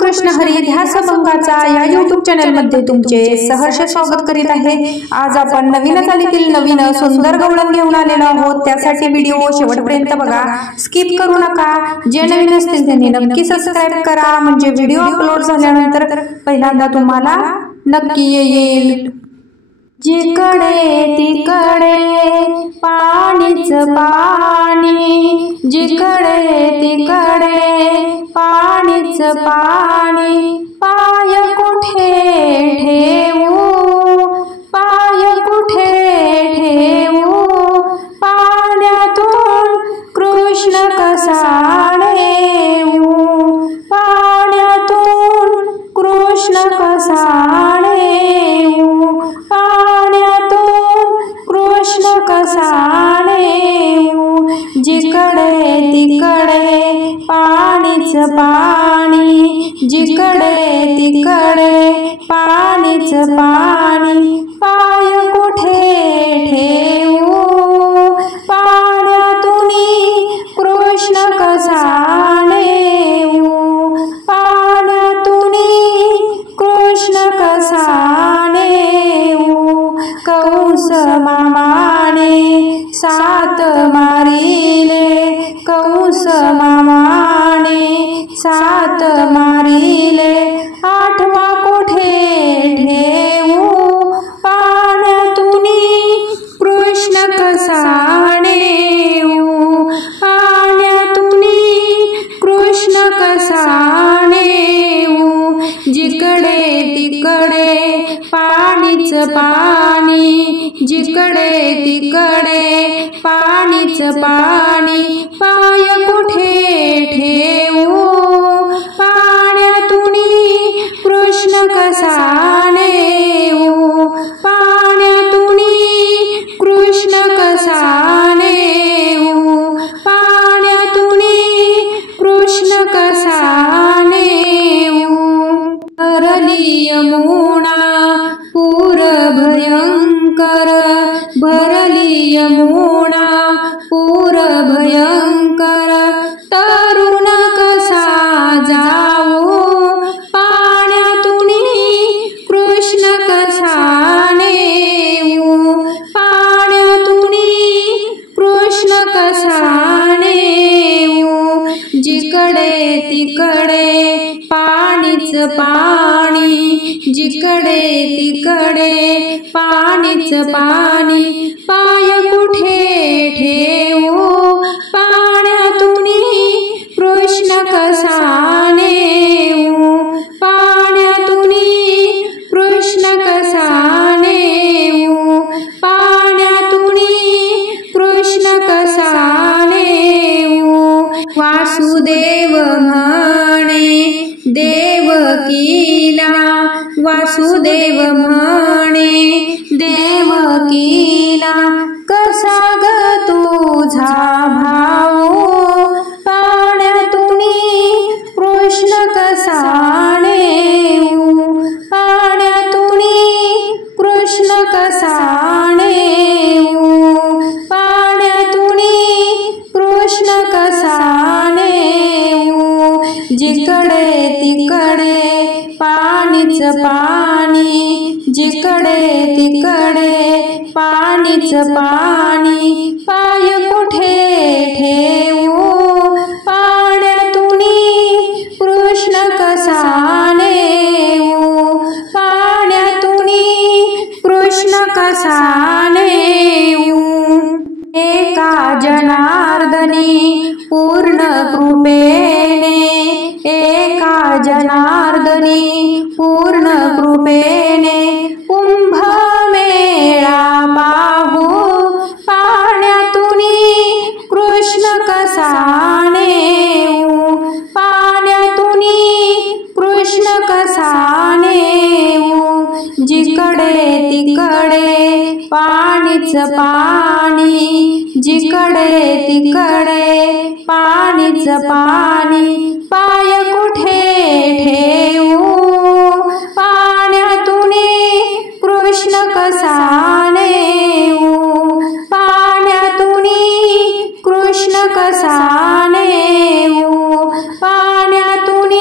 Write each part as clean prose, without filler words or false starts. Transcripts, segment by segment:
कृष्ण हरी ध्यासभंगाचा या YouTube channel मध्ये तुमचे सहर्ष स्वागत करीत आहे। आज आपण नवीन चालीतील नवीन सुंदर गवळण घेऊन आलेलो आहोत। त्यासाठी व्हिडिओ शेवटपर्यंत बघा, स्किप करू नका। जे नवीन असतील त्यांनी नक्की सबस्क्राइब करा, म्हणजे व्हिडिओ अपलोड झाल्यानंतर पहिल्यांदा तुम्हाला नक्की येईल। जिकडे तिकडे पाणीच पाणी, जिकडे तिकडे पाणीच पाणी, पाय कुठे ठेवू, पाय कुठे ठेवू, पाण्यातून कृष्ण कसा नेऊ, पाण्यातून कृष्ण कसा नेऊ, पाण्यातून कृष्ण कसा नेऊ, जिकडे तिकडे पाणीच पाणी, जिकडे तिकडे पाणीच पाणी, पाय कुठे ठेवू, पाण्यातून कृष्ण कसा नेऊ, पाण्यातून कृष्ण कसा नेऊ। कंस मामाने सात मारिले, कंस मामाने सात मारिले, आठवा कुठे ठेवू, पाण्यातून कृष्ण कसा नेऊ, पाण्यातून कृष्ण कसा नेऊ, जिकडे तिकडे पाणीच पाणी, जिकडे तिकडे पाणीच पाणी, पाय कुठे ठेवू, पाण्यातून कृष्ण कसा नेऊ, पाण्यातून कृष्ण कसा नेऊ, पाण्यातून कृष्ण कसा नेऊ। भरली यमुना पूर भयंकर, भरली यमुना पूर भयंकर, तरुण कसा जाऊ, पाण्यातून कृष्ण कसा नेऊ, पाण्यातून कृष्ण कसा नेऊ, जिकडे तिकडे पाणीच पाणी, जिकडे तिकडे पाणीच पाणी, पाय कुठे ठेवू, पाण्यातून कृष्ण कसा नेऊ, पाण्यातून कृष्ण कसा नेऊ, पाण्यातून कृष्ण कसा नेऊ। वासुदेव म्हणे देवकीला, वासुदेव म्हणे देवकीला, कसा ग तुझा भाऊ, पाण्यातून कृष्ण कसा नेऊ, पाण्यातून कृष्ण कसा नेऊ, पाण्यातून कृष्ण कसा नेऊ, जिकडे तिकडे पाणीच पाणी, जिकडे तिकडे पाणीच पाणी, पाय कुठे ठेवू, पाण्यातून कृष्ण कसा नेऊ, पाण्यातून कृष्ण कसा नेऊ। एका जनार्दनी पूर्ण कृपेने, एका जनार्दनी पूर्ण कृपेने, कुंभमेळा पाहू, पाण्यातून कृष्ण कसा नेऊ, पाण्यातून कृष्ण कसा नेऊ, जिकडे तिकडे पाणीच पाणी, जिकडे तिकडे पाणीच पाणी, पाय कुठे ठेवू, पाण्यातून कृष्ण कसा नेऊ, पाण्यातून कृष्ण कसा नेऊ, पाण्यातून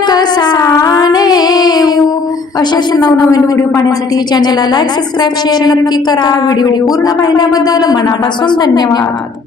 कसा नेऊ। अशाच नवनवीन व्हिडिओ पाहण्यासाठी चॅनलला लाईक, सबस्क्राईब, शेअर नक्की करा। व्हिडिओ पूर्ण पाहिल्याबद्दल मनापासून धन्यवाद।